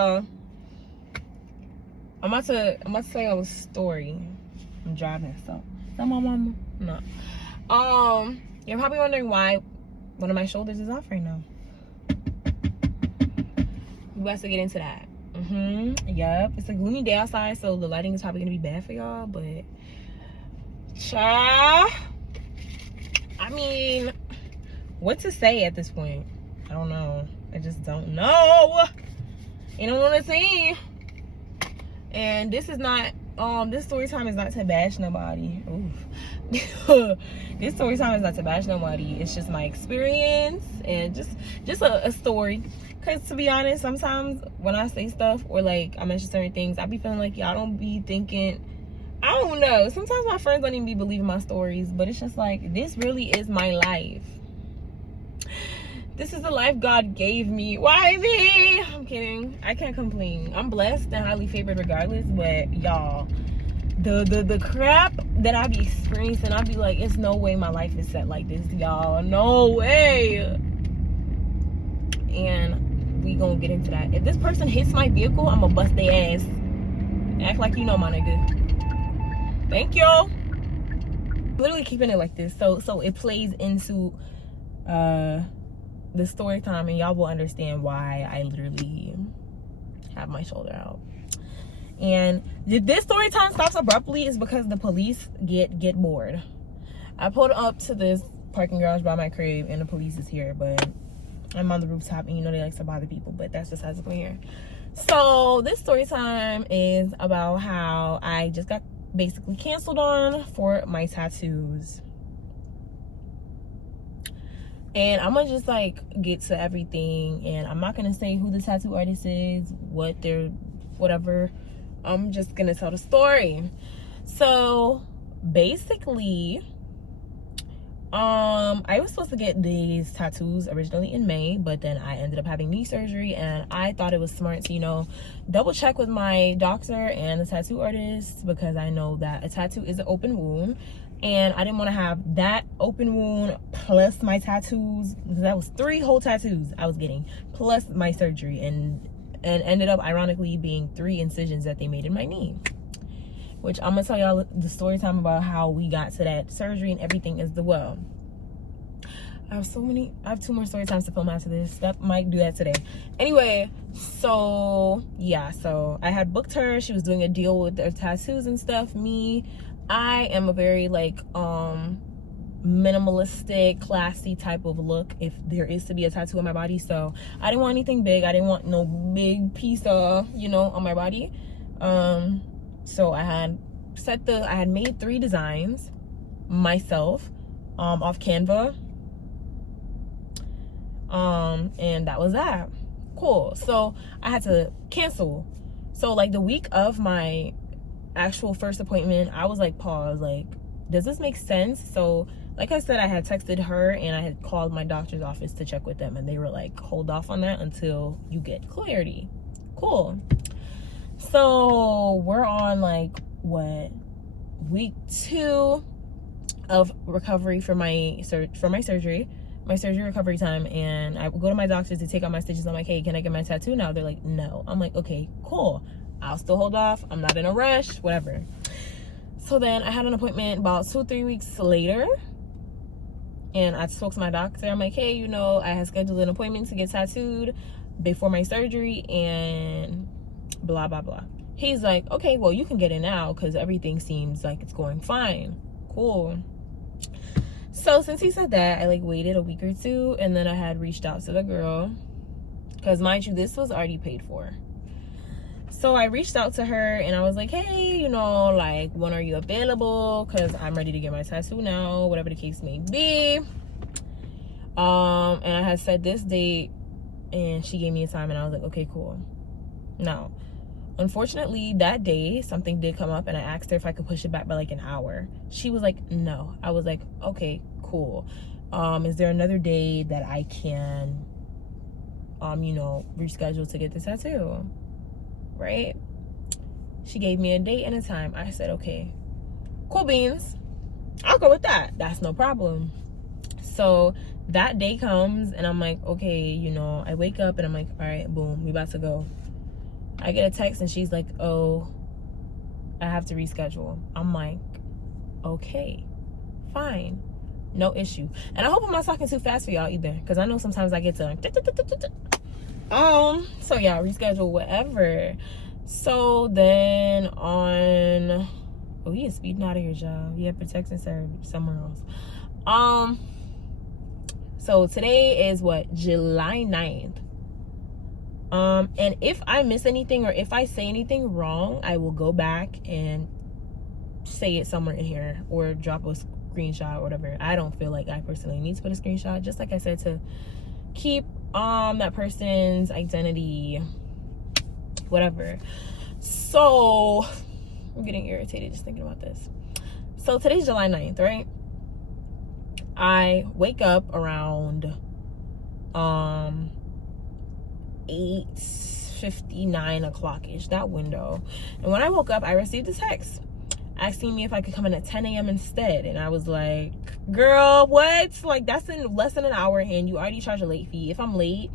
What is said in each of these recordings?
y'all. I'm about to tell y'all a story. I'm driving, so is that my mama? No. You're probably wondering why one of my shoulders is off right now. We about to get into that. Yep. It's a gloomy day outside, so the lighting is probably gonna be bad for y'all, but I mean, what to say at this point? I don't know. I just don't know. You don't want to see. And this is not this story time is not to bash nobody. Oof. This story time is not to bash nobody. It's just my experience and just a story. Because to be honest, sometimes when I say stuff or like I mention certain things, I be feeling like y'all don't be thinking, I don't know. Sometimes my friends don't even be believing my stories, but it's just like, this really is my life. This is the life God gave me. Why me? I'm kidding. I can't complain. I'm blessed and highly favored regardless, but y'all, the crap that I be experiencing, I be like, it's no way my life is set like this, y'all. No way. And we gonna get into that. If this person hits my vehicle, I'm gonna bust their ass. Act like you know, my nigga. Thank you. Literally keeping it like this, so it plays into the story time, and y'all will understand why I literally have my shoulder out. And this story time stops abruptly is because the police get bored. I pulled up to this parking garage by my crib, and the police is here, but I'm on the rooftop, and you know they like to bother people, but that's besides the point here. So this story time is about how I just got basically canceled on for my tattoos. And I'm gonna just like get to everything, and I'm not gonna say who the tattoo artist is, what they're, whatever. I'm just gonna tell the story. So basically, I was supposed to get these tattoos originally in May, but then I ended up having knee surgery, and I thought it was smart to, you know, double check with my doctor and the tattoo artist, because I know that a tattoo is an open wound, and I didn't want to have that open wound plus my tattoos. That was 3 whole tattoos I was getting plus my surgery, and ended up ironically being 3 incisions that they made in my knee, which I'm gonna tell y'all the story time about how we got to that surgery and everything as well. I have 2 more story times to film after this. That might do that today. Anyway, so yeah, so I had booked her. She was doing a deal with their tattoos and stuff. I am a very like minimalistic, classy type of look if there is to be a tattoo on my body. So I didn't want anything big. I didn't want no big piece of, you know, on my body. So I had made 3 designs myself off Canva. And that was that. Cool. So I had to cancel. So like the week of my actual first appointment, I was like, pause, like, does this make sense? So like I said, I had texted her and I had called my doctor's office to check with them, and they were like, hold off on that until you get clarity. Cool. So we're on like what, week 2 of recovery for my surgery recovery time, and I go to my doctor to take out my stitches. I'm like, hey, can I get my tattoo now? They're like, no. I'm like, okay, cool, I'll still hold off, I'm not in a rush, whatever. So then I had an appointment about 2-3 weeks later, and I spoke to my doctor. I'm like, hey, you know, I had scheduled an appointment to get tattooed before my surgery, and blah blah blah. He's like, okay, well, you can get it now because everything seems like it's going fine. Cool. So since he said that, I like waited a week or 2, and then I had reached out to the girl, because mind you, this was already paid for. So I reached out to her and I was like, hey, you know, like, when are you available? Because I'm ready to get my tattoo now, whatever the case may be. And I had said this date, and she gave me a time, and I was like, okay, cool. Now, unfortunately, that day, something did come up, and I asked her if I could push it back by like an hour. She was like, no. I was like, okay, cool. Is there another day that I can, you know, reschedule to get the tattoo? Right? She gave me a date and a time. I said, okay, cool beans, I'll go with that. That's no problem. So that day comes, and I'm like, okay, you know, I wake up and I'm like, all right, boom, we about to go. I get a text and she's like, oh, I have to reschedule. I'm like, okay, fine, no issue. And I hope I'm not talking too fast for y'all either, because I know sometimes I get to so yeah, reschedule, whatever. So then on, oh, he is speeding out of here, y'all. Yeah, protect and serve somewhere else. So today is what, July 9th. And if I miss anything or if I say anything wrong, I will go back and say it somewhere in here or drop a screenshot or whatever. I don't feel like I personally need to put a screenshot, just like I said, to keep that person's identity, whatever. So I'm getting irritated just thinking about this. So today's July 9th, right? I wake up around 8:59 o'clock-ish, that window. And when I woke up, I received a text asking me if I could come in at 10 a.m. instead. And I was like, girl, what? Like, that's in less than an hour and you already charge a late fee. If I'm late,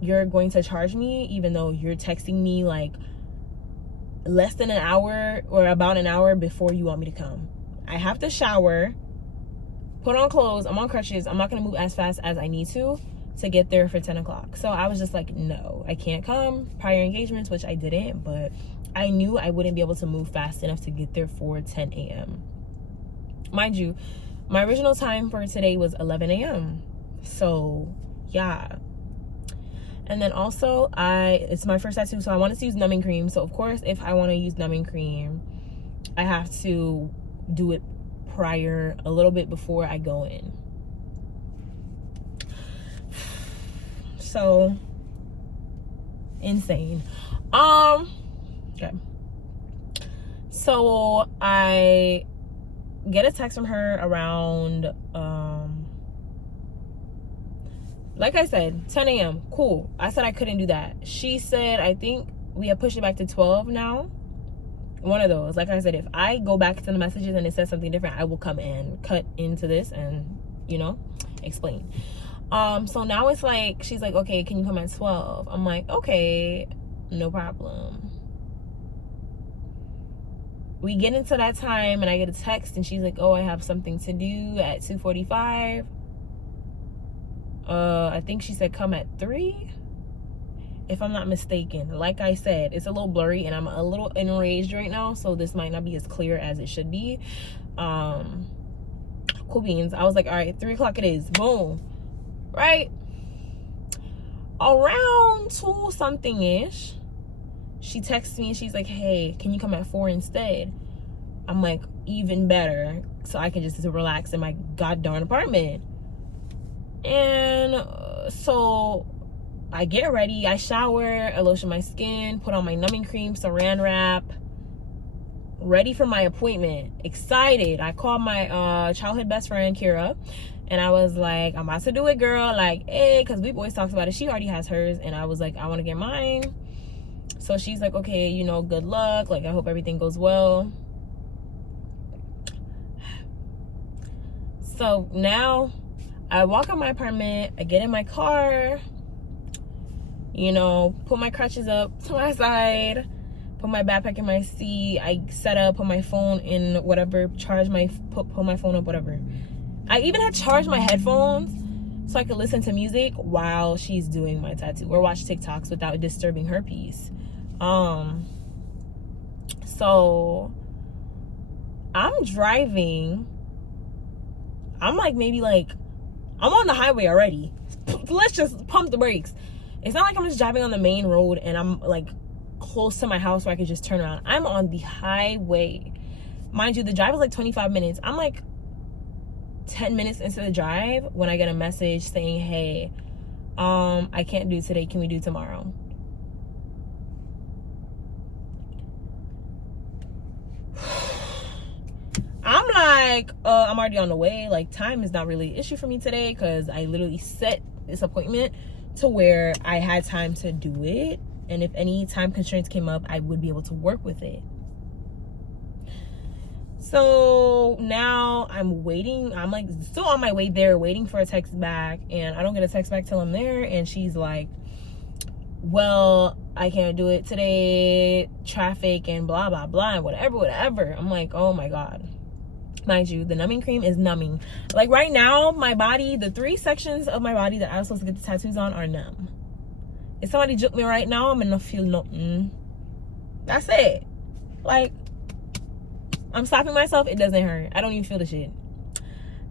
you're going to charge me even though you're texting me like less than an hour or about an hour before you want me to come. I have to shower, put on clothes, I'm on crutches, I'm not gonna move as fast as I need to get there for 10 o'clock. So I was just like, no, I can't come. Prior engagements, which I didn't, but I knew I wouldn't be able to move fast enough to get there for 10 a.m. Mind you, my original time for today was 11 a.m. So yeah. And then also, it's my first tattoo, so I wanted to use numbing cream. So of course, if I want to use numbing cream, I have to do it prior, a little bit before I go in. So insane. Okay. So I get a text from her around like I said, 10 a.m. Cool. I said I couldn't do that. She said, I think we have pushed it back to 12 now. One of those. Like I said, if I go back to the messages and it says something different, I will come and cut into this and, you know, explain. So now it's like, she's like, okay, can you come at 12? I'm like, okay, no problem. We get into that time and I get a text and she's like, oh, I have something to do at 2:45. I think she said come at 3, if I'm not mistaken. Like I said, it's a little blurry and I'm a little enraged right now, so this might not be as clear as it should be. Cool beans. I was like, all right, 3 o'clock it is. Boom. Right? Around 2 something ish, she texts me and she's like, hey, can you come at 4 instead? I'm like, even better, so I can just relax in my goddamn apartment. And so I get ready, I shower, I lotion my skin, put on my numbing cream, saran wrap, ready for my appointment, excited. I called my childhood best friend Kira and I was like, I'm about to do it, girl. Like, hey, because we've always talked about it. She already has hers and I was like, I want to get mine. So she's like, okay, you know, good luck, like I hope everything goes well. So now I walk out my apartment, I get in my car, you know, put my crutches up to my side, put my backpack in my seat, I set up, put my phone in whatever, charge my, put my phone up, whatever. I even had charged my headphones so I could listen to music while she's doing my tattoo or watch TikToks without disturbing her peace. So I'm driving, I'm like maybe like, I'm on the highway already. Let's just pump the brakes. It's not like I'm just driving on the main road and I'm like close to my house where I could just turn around. I'm on the highway. Mind you, the drive is like 25 minutes. I'm like 10 minutes into the drive when I get a message saying, hey, I can't do today. Can we do tomorrow? I'm like, I'm already on the way. Like, time is not really an issue for me today because I literally set this appointment to where I had time to do it. And if any time constraints came up, I would be able to work with it. So now I'm waiting. I'm like still on my way there, waiting for a text back. And I don't get a text back till I'm there. And she's like, well, I can't do it today, traffic and blah blah blah and whatever. I'm like, oh my god. Mind you, the numbing cream is numbing. Like right now, my body, the 3 sections of my body that I was supposed to get the tattoos on are numb. If somebody juke me right now, I'm gonna feel nothing. That's it. Like, I'm stopping myself, it doesn't hurt. I don't even feel the shit.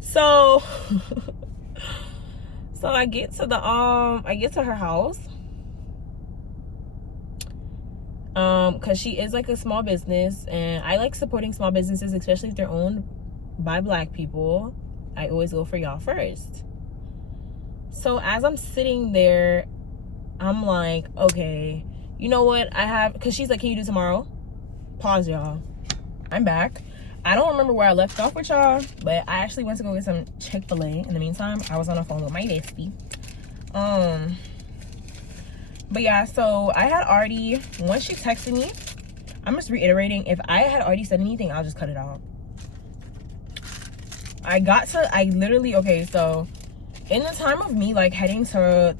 So so I get to her house. Because she is like a small business, and I like supporting small businesses, especially if they're owned by Black people. I always go for y'all first. So as I'm sitting there, I'm like, okay, you know what? Because she's like, can you do tomorrow? Pause, y'all. I'm back. I don't remember where I left off with y'all, but I actually went to go get some Chick-fil-A. In the meantime, I was on the phone with my bestie. But yeah, so I had already, once she texted me, I'm just reiterating, if I had already said anything, I'll just cut it out. Okay, so in the time of me like heading to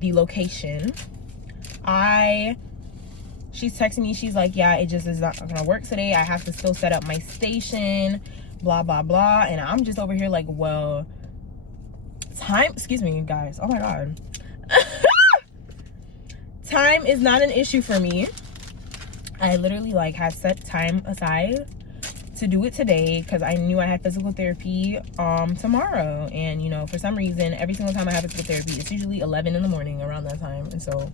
the location, she's texting me, she's like, yeah, it just is not gonna work today. I have to still set up my station, blah, blah, blah. And I'm just over here like, well, excuse me, guys. Oh my God. Time is not an issue for me. I literally like had set time aside to do it today because I knew I had physical therapy tomorrow. And you know, for some reason, every single time I have physical therapy, it's usually 11 in the morning around that time. And so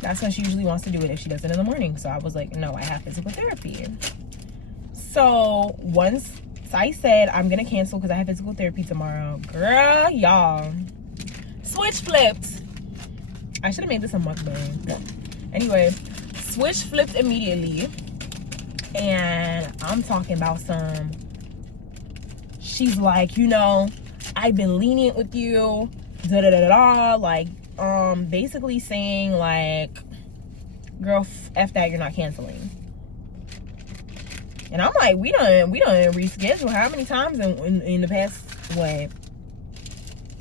that's when she usually wants to do it, if she does it in the morning. So I was like, no, I have physical therapy. So once I said I'm gonna cancel because I have physical therapy tomorrow, girl, y'all, switch flipped. I should have made this a mukbang. Anyway, switch flipped immediately. And I'm talking about she's like, you know, I've been lenient with you, like, basically saying like, girl, F that, you're not canceling. And I'm like, we done reschedule how many times in the past, what,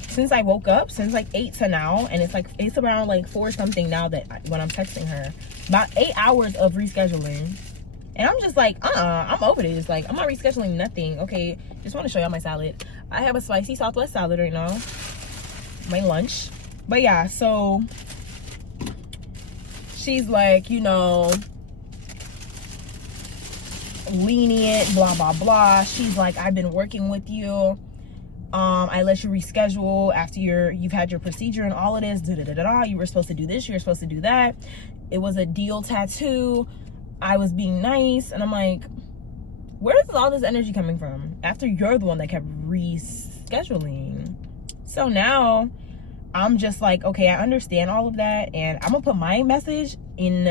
since I woke up, since like 8 to now, and it's around like 4 something now when I'm texting her, about 8 hours of rescheduling. And I'm just like, I'm over this. Like, I'm not rescheduling nothing. Okay, just want to show y'all my salad. I have a spicy Southwest salad right now, my lunch. But yeah, so she's like, you know, lenient, blah blah blah. She's like, I've been working with you, I let you reschedule after you've had your procedure and all of this, you were supposed to do this, you were supposed to do that, it was a deal tattoo, I was being nice. And I'm like, where is all this energy coming from after you're the one that kept rescheduling? So now I'm just like, okay, I understand all of that, and I'm gonna put my message in,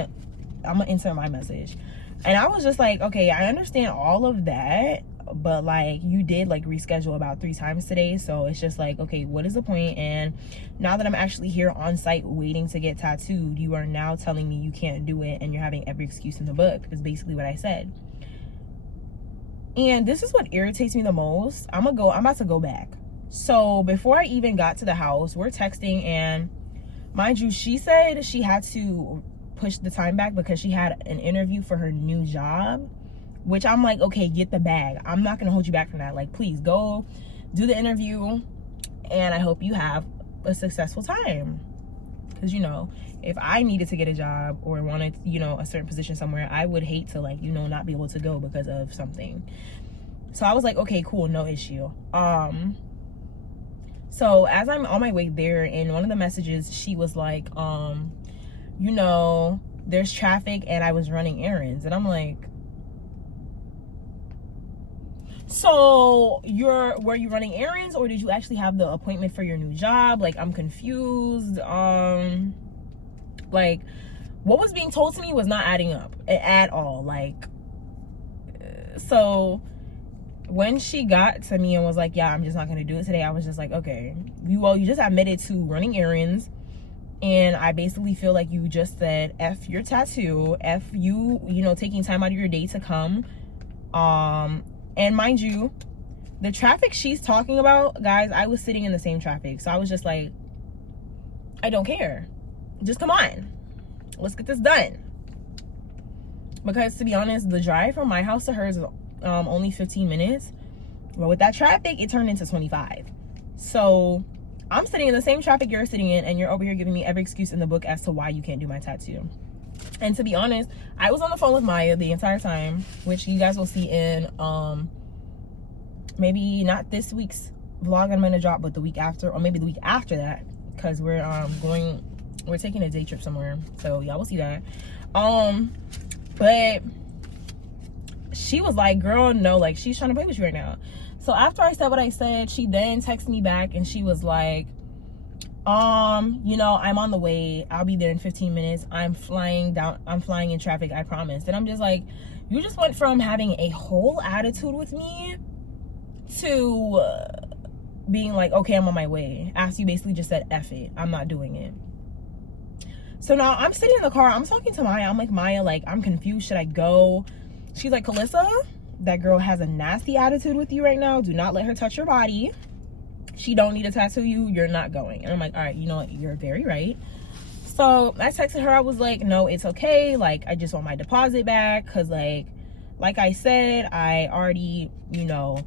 I'm gonna insert my message. And I was just like, okay, I understand all of that, but like, you did like reschedule about 3 times today. So it's just like, okay, what is the point? And now that I'm actually here on site waiting to get tattooed, you are now telling me you can't do it, and you're having every excuse in the book, is basically what I said. And this is what irritates me the most. I'm about to go back. So before I even got to the house, we're texting, and mind you, she said she had to push the time back because she had an interview for her new job, which I'm like, okay, get the bag. I'm not gonna hold you back from that. Like, please go do the interview, and I hope you have a successful time. Because, you know, if I needed to get a job or wanted, you know, a certain position somewhere, I would hate to, like, you know, not be able to go because of something. So I was like, okay, cool, no issue. So as I'm on my way there, in one of the messages, she was like, you know, there's traffic and I was running errands. And I'm like, so were you running errands, or did you actually have the appointment for your new job? Like, I'm confused. Like, what was being told to me was not adding up at all. Like, so when she got to me and was like, yeah, I'm just not gonna do it today, I was just like, okay, you just admitted to running errands, and I basically feel like you just said F your tattoo, F you know, taking time out of your day to come. And mind you, the traffic she's talking about, guys, I was sitting in the same traffic. So I was just like, I don't care. Just come on. let's get this done. Because to be honest, the drive from my house to hers is only 15 minutes. But with that traffic, it turned into 25. So I'm sitting in the same traffic you're sitting in, and you're over here giving me every excuse in the book as to why you can't do my tattoo. And to be honest, I was on the phone with Maya the entire time, which you guys will see in maybe not this week's vlog I'm gonna drop, but the week after, or maybe the week after that, because we're taking a day trip somewhere, so y'all will see that. But she was like, girl, no, like, she's trying to play with you right now. So after I said what I said, she then texted me back and she was like, you know, I'm on the way, I'll be there in 15 minutes, I'm flying in traffic, I promise. And I'm just like, you just went from having a whole attitude with me to being like, okay, I'm on my way, after you basically just said, F it, I'm not doing it. So now I'm sitting in the car, I'm talking to Maya, I'm like, Maya, like, I'm confused, should I go? She's like, Calissa, that girl has a nasty attitude with you right now, do not let her touch your body. She don't need to tattoo you, you're not going. And I'm like, all right, you know what, you're very right. So I texted her, I was like, no, it's okay, like, I just want my deposit back, because like I said, I already, you know,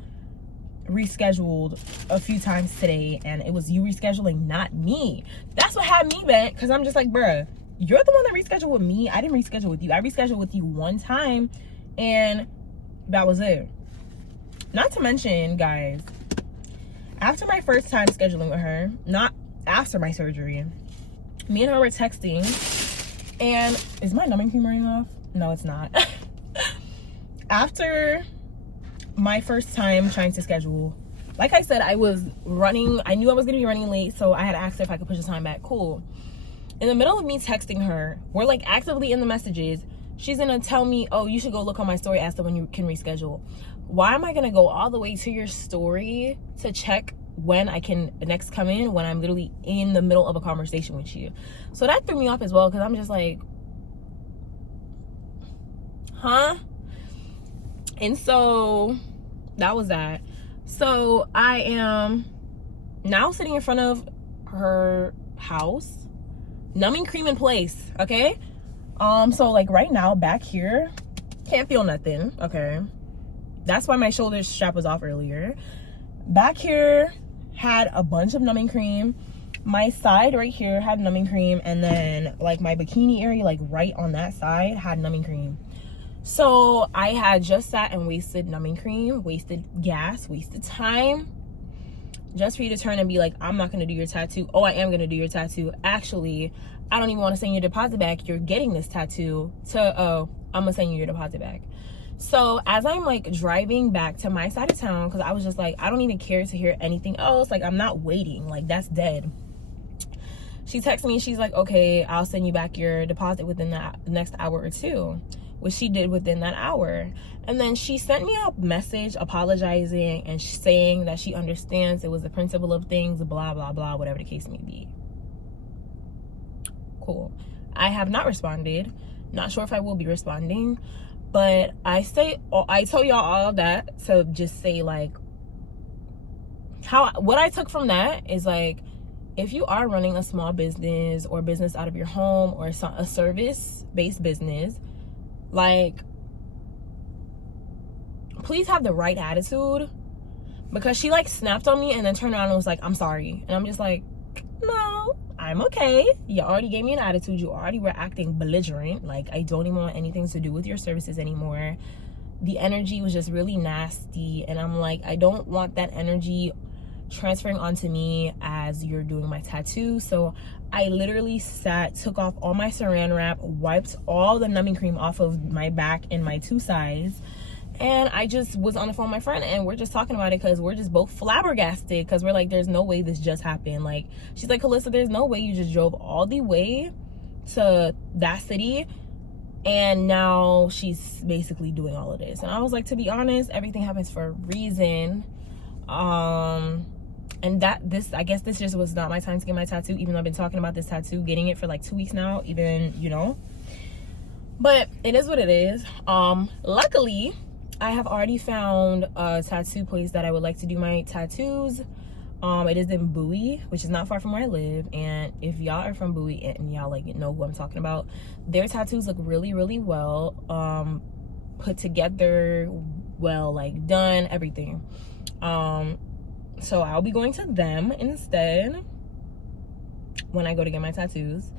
rescheduled a few times today, and it was you rescheduling, not me. That's what had me bent, because I'm just like, bruh, you're the one that rescheduled with me, I didn't reschedule with you. I rescheduled with you one time, and that was it. Not to mention, guys, after my first time scheduling with her, not after my surgery, me and her were texting, and is my numbing cream wearing off? No, it's not. After my first time trying to schedule, like I said, I was running, I knew I was gonna be running late, so I had asked her if I could push the time back. Cool. In the middle of me texting her, we're like actively in the messages, she's gonna tell me, oh, you should go look on my story as to when you can reschedule. Why am I gonna go all the way to your story to check when I can next come in when I'm literally in the middle of a conversation with you? So that threw me off as well, because I'm just like, huh? And so that was that. So I am now sitting in front of her house, numbing cream in place, okay? So like right now back here, can't feel nothing, okay? That's why my shoulder strap was off earlier. Back here had a bunch of numbing cream. My side right here had numbing cream, and then like my bikini area, like right on that side, had numbing cream. So I had just sat and wasted numbing cream, wasted gas, wasted time, just for you to turn and be like, I'm not gonna do your tattoo. Oh, I am gonna do your tattoo. Actually, I don't even want to send your deposit back. You're getting this tattoo. Oh, I'm gonna send you your deposit back. So as I'm like driving back to my side of town, because I was just like, I don't even care to hear anything else. Like, I'm not waiting. Like, that's dead. She texts me. She's like, okay, I'll send you back your deposit within the next hour or two, which she did within that hour. And then she sent me a message apologizing and saying that she understands it was the principle of things, blah, blah, blah, whatever the case may be. Cool. I have not responded. Not sure if I will be responding. But I tell y'all all of that to just say, like, what I took from that is, like, if you are running a small business or business out of your home or a service-based business, like, please have the right attitude. Because she like snapped on me and then turned around and was like, I'm sorry. And I'm just like, no, I'm okay. You already gave me an attitude. You already were acting belligerent. Like, I don't even want anything to do with your services anymore. The energy was just really nasty, and I'm like, I don't want that energy transferring onto me as you're doing my tattoo. So I literally took off all my saran wrap, wiped all the numbing cream off of my back and my two sides, and I just was on the phone with my friend, and we're just talking about it because we're just both flabbergasted, because we're like, there's no way this just happened. Like, she's like, Calissa, there's no way you just drove all the way to that city and now she's basically doing all of this. And I was like, to be honest, everything happens for a reason. And I guess this just was not my time to get my tattoo, even though I've been talking about this tattoo, getting it for like 2 weeks now, even, you know. But it is what it is. Luckily, I have already found a tattoo place that I would like to do my tattoos. It is in Bowie, which is not far from where I live. And if y'all are from Bowie and y'all like know who I'm talking about, their tattoos look really, really well put together, well, like done, everything. So I'll be going to them instead when I go to get my tattoos.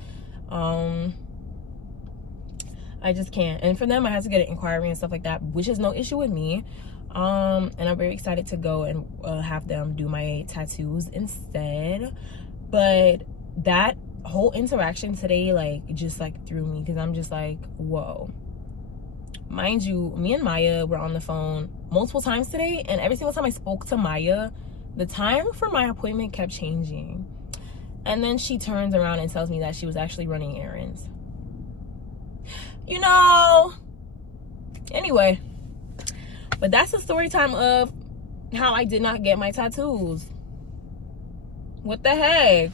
I just can't. And for them, I have to get an inquiry and stuff like that, which is no issue with me. And I'm very excited to go and have them do my tattoos instead. But that whole interaction today, like, just like threw me, because I'm just like, whoa. Mind you, me and Maya were on the phone multiple times today, and every single time I spoke to Maya, the time for my appointment kept changing. And then she turns around and tells me that she was actually running errands. You know, anyway, but that's the story time of how I did not get my tattoos. What the heck?